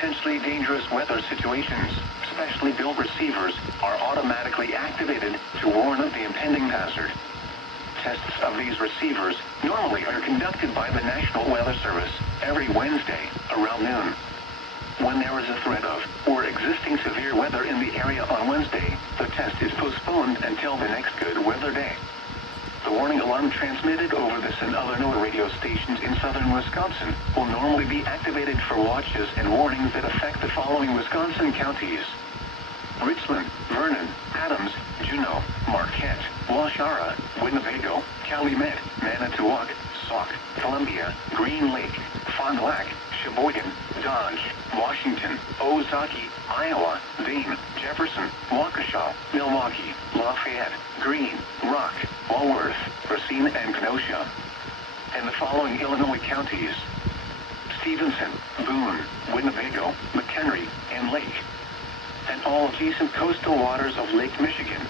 potentially dangerous weather situations, specially built receivers are automatically activated to warn of the impending hazard. Tests of these receivers normally are conducted by the National Weather Service every Wednesday around noon. When there is a threat of or existing severe weather in the area on Wednesday, the test is postponed until the next good weather day. The warning alarm transmitted over this and other NOAA radio stations in southern Wisconsin will normally be activated for watches and warnings that affect the following Wisconsin counties: Richland, Vernon, Adams, Juneau, Marquette, Waushara, Winnebago, Calumet, Manitowoc, Sauk, Columbia, Green Lake, Fond du Lac, Sheboygan, Dodge, Washington, Ozaukee, Iowa, Dane, Jefferson, Waukesha, Milwaukee, Lafayette, Greene, Rock, Walworth, Racine, and Kenosha. And the following Illinois counties: Stevenson, Boone, Winnebago, McHenry, and Lake. And all adjacent coastal waters of Lake Michigan,